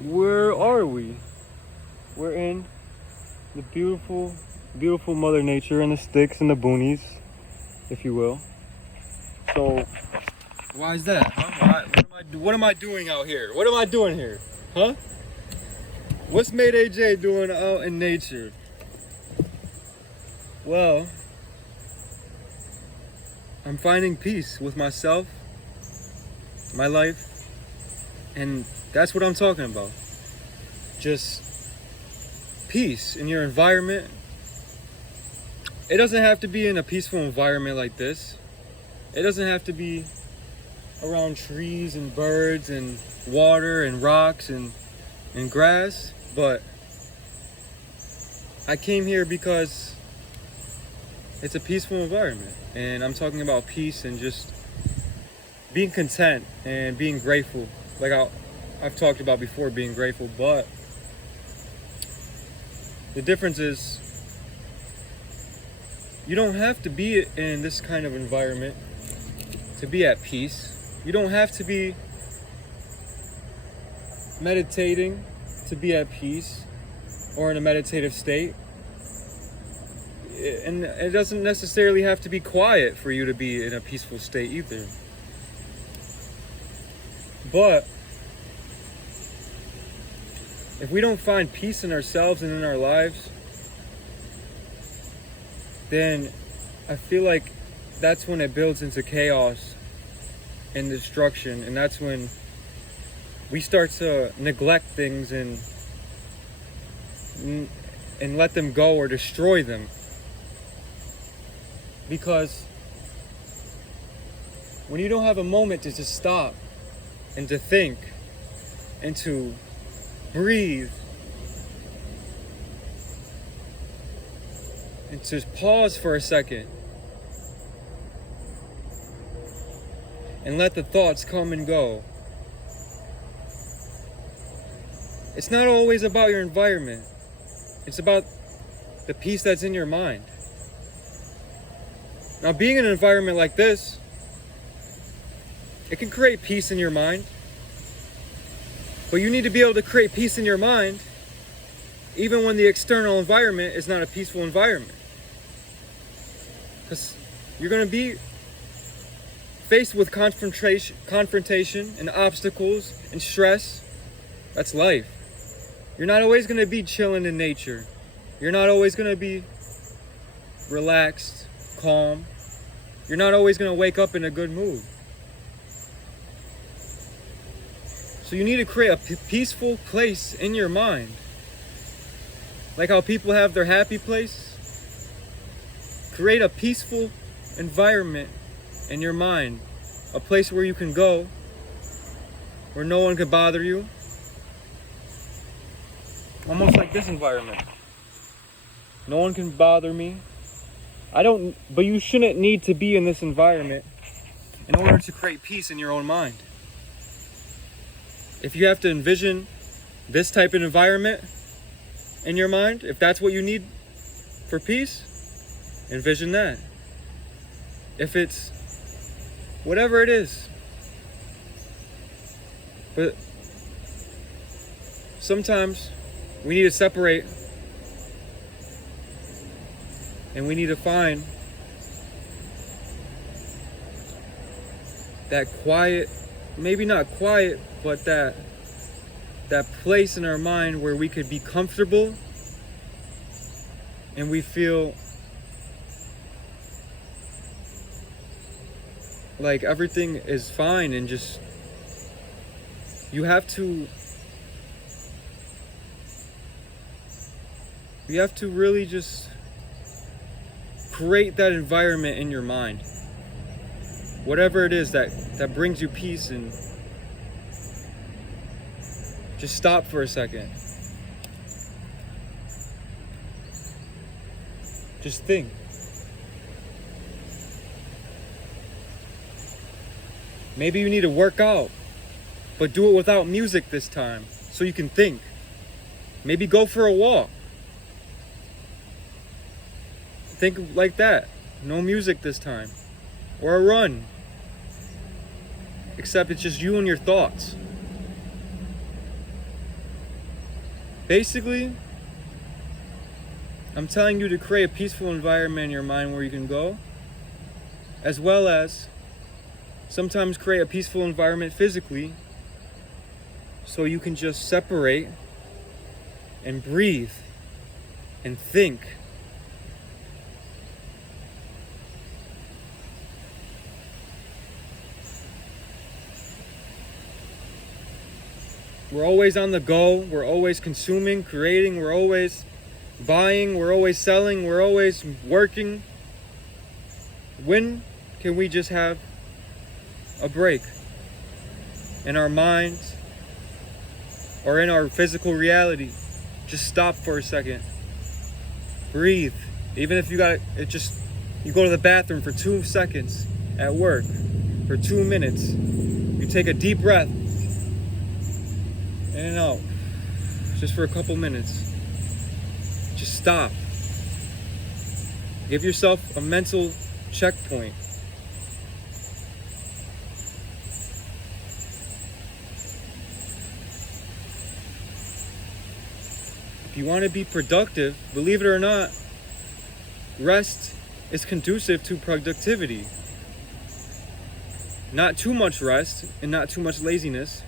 Where are we? We're in the beautiful, beautiful Mother Nature and the sticks and the boonies, if you will. So, why is that? Huh? What am I doing out here? What am I doing here? Huh? What's Made AJ doing out in nature? Well, I'm finding peace with myself, my life, and that's what I'm talking about. Just peace in your environment. It doesn't have to be in a peaceful environment like this. It doesn't have to be around trees and birds and water and rocks and grass, but I came here because it's a peaceful environment, and I'm talking about peace and just being content and being grateful. Like I've talked about before, being grateful, but the difference is you don't have to be in this kind of environment to be at peace. You don't have to be meditating to be at peace or in a meditative state. And it doesn't necessarily have to be quiet for you to be in a peaceful state either. But if we don't find peace in ourselves and in our lives, then I feel like that's when it builds into chaos and destruction, and that's when we start to neglect things and let them go or destroy them. Because when you don't have a moment to just stop and to think and to breathe and to pause for a second and let the thoughts come and go. It's not always about your environment. It's about the peace that's in your mind. Now, being in an environment like this, it can create peace in your mind. But you need to be able to create peace in your mind even when the external environment is not a peaceful environment. Because you're going to be faced with confrontation and obstacles and stress. That's life. You're not always going to be chilling in nature. You're not always going to be relaxed, calm. You're not always going to wake up in a good mood. So you need to create a peaceful place in your mind. Like how people have their happy place. Create a peaceful environment in your mind. A place where you can go, where no one can bother you. Almost like this environment. No one can bother me. But you shouldn't need to be in this environment in order to create peace in your own mind. If you have to envision this type of environment in your mind, if that's what you need for peace, envision that. If it's whatever it is. But sometimes we need to separate and we need to find that quiet, maybe not quiet, but that place in our mind where we could be comfortable and we feel like everything is fine, and just you have to really just create that environment in your mind. Whatever it is that brings you peace, and just stop for a second. Just think. Maybe you need to work out, but do it without music this time so you can think. Maybe go for a walk. Think like that. No music this time. Or a run. Except it's just you and your thoughts. Basically, I'm telling you to create a peaceful environment in your mind where you can go, as well as sometimes create a peaceful environment physically so you can just separate and breathe and think. We're always on the go, we're always consuming, creating, we're always buying, we're always selling, we're always working. When can we just have a break in our minds or in our physical reality? Just stop for a second. Breathe. Even if you go to the bathroom for 2 seconds at work, for 2 minutes. You take a deep breath in and out, just for a couple minutes. Just stop. Give yourself a mental checkpoint. If you want to be productive, believe it or not, rest is conducive to productivity. Not too much rest and not too much laziness,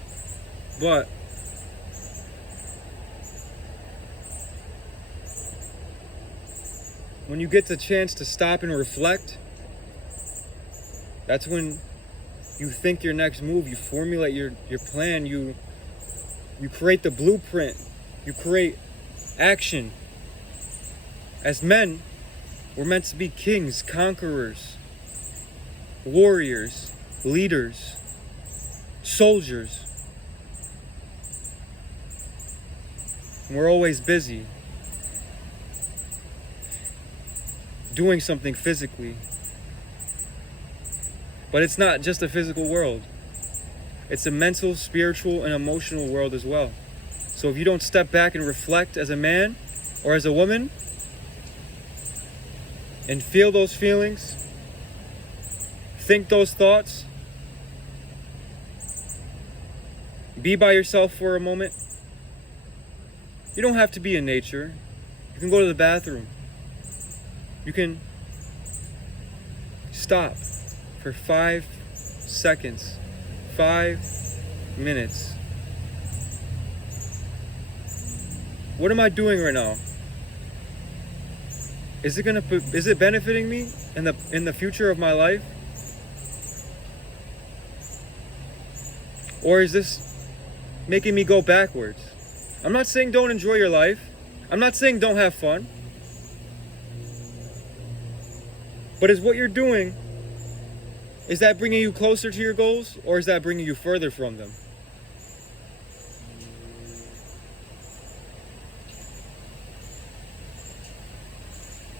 but when you get the chance to stop and reflect, that's when you think your next move, you formulate your plan, you create the blueprint, you create action. As men, we're meant to be kings, conquerors, warriors, leaders, soldiers. And we're always busy doing something physically. But it's not just a physical world. It's a mental, spiritual, and emotional world as well. So if you don't step back and reflect as a man or as a woman and feel those feelings, think those thoughts, be by yourself for a moment. You don't have to be in nature. You can go to the bathroom. You can stop for 5 seconds, 5 minutes. What am I doing right now? Is it benefiting me in the future of my life? Or is this making me go backwards? I'm not saying don't enjoy your life. I'm not saying don't have fun. But is what you're doing, is that bringing you closer to your goals, or is that bringing you further from them?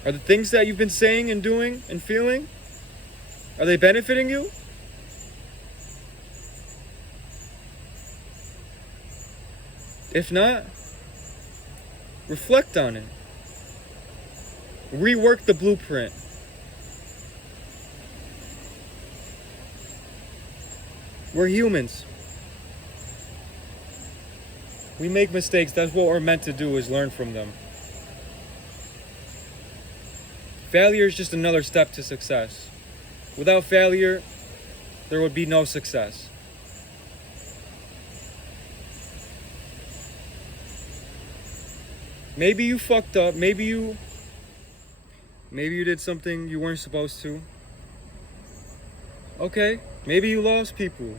Are the things that you've been saying and doing and feeling, are they benefiting you? If not, reflect on it. Rework the blueprint. We're humans. We make mistakes. That's what we're meant to do, is learn from them. Failure is just another step to success. Without failure, there would be no success. Maybe you fucked up. Maybe you did something you weren't supposed to. Okay, maybe you lost people.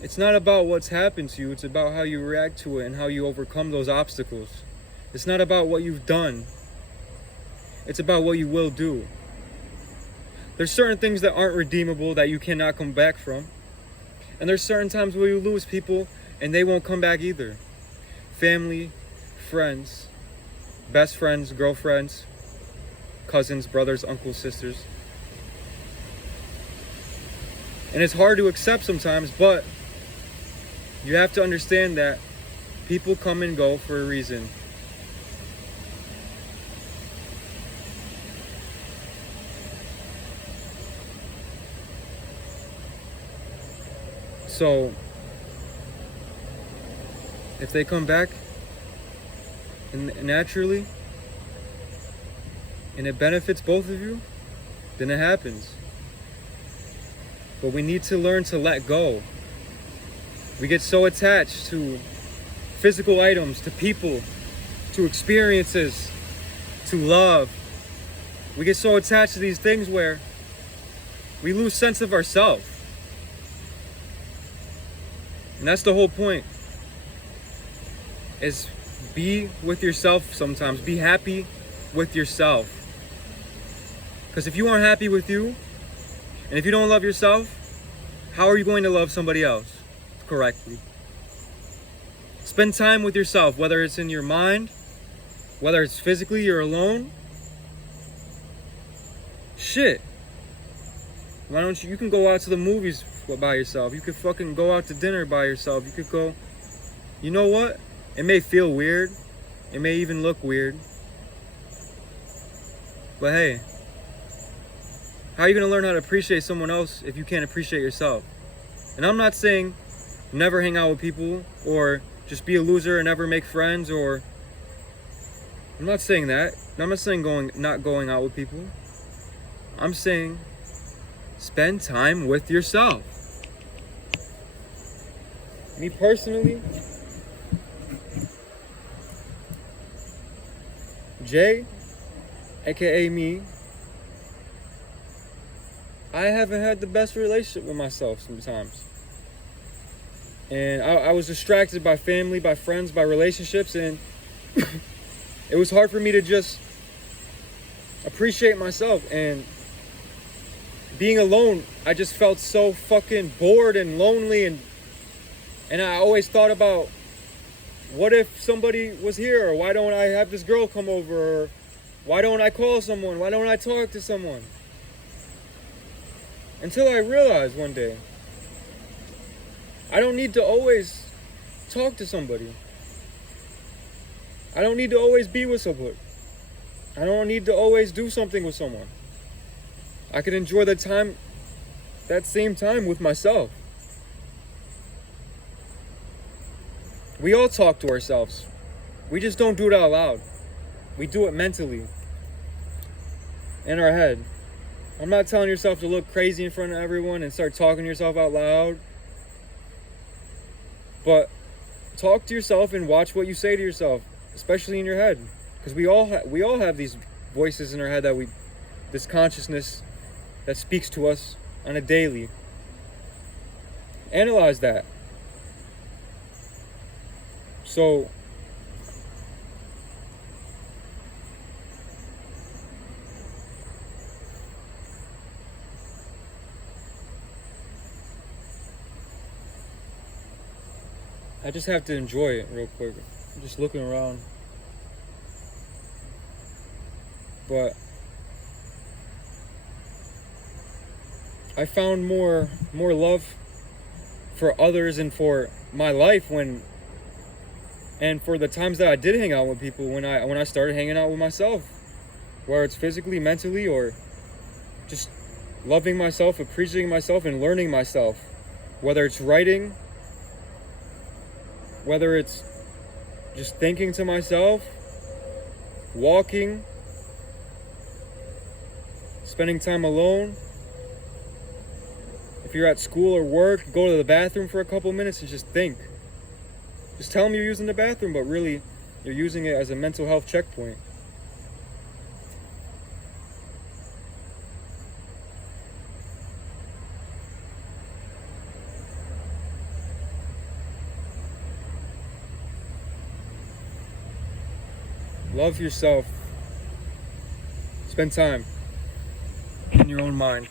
It's not about what's happened to you, it's about how you react to it and how you overcome those obstacles. It's not about what you've done. It's about what you will do. There's certain things that aren't redeemable that you cannot come back from. And there's certain times where you lose people and they won't come back either. Family, friends, best friends, girlfriends, cousins, brothers, uncles, sisters. And it's hard to accept sometimes, but you have to understand that people come and go for a reason. So if they come back and naturally, and it benefits both of you, then it happens. But we need to learn to let go. We get so attached to physical items, to people, to experiences, to love. We get so attached to these things where we lose sense of ourselves. And that's the whole point, is be with yourself sometimes. Be happy with yourself. Because if you aren't happy with you, and if you don't love yourself, how are you going to love somebody else correctly? Spend time with yourself, whether it's in your mind, whether it's physically you're alone. Shit. Why don't you can go out to the movies by yourself. You could fucking go out to dinner by yourself. You could go, you know what? It may feel weird. It may even look weird. But hey, how are you going to learn how to appreciate someone else if you can't appreciate yourself? And I'm not saying never hang out with people or just be a loser and never make friends, or I'm not saying that. I'm not saying not going out with people. I'm saying spend time with yourself. Me personally, Jay, aka me, I haven't had the best relationship with myself sometimes. And I was distracted by family, by friends, by relationships, and it was hard for me to just appreciate myself. And being alone, I just felt so fucking bored and lonely, and I always thought about, what if somebody was here, or why don't I have this girl come over, or why don't I call someone, why don't I talk to someone? Until I realized one day, I don't need to always talk to somebody. I don't need to always be with someone. I don't need to always do something with someone. I can enjoy that same time with myself. We all talk to ourselves. We just don't do it out loud. We do it mentally, in our head. I'm not telling yourself to look crazy in front of everyone and start talking to yourself out loud. But talk to yourself and watch what you say to yourself, especially in your head. Because we all have these voices in our head this consciousness that speaks to us on a daily. Analyze that. So, I just have to enjoy it real quick. I'm just looking around. But I found more love for others and for my life and for the times that I did hang out with people, when I started hanging out with myself, whether it's physically, mentally, or just loving myself, appreciating myself, and learning myself. Whether it's writing, whether it's just thinking to myself, walking, spending time alone. If you're at school or work, go to the bathroom for a couple minutes and just think. Just tell them you're using the bathroom, but really you're using it as a mental health checkpoint. Love yourself. Spend time in your own mind.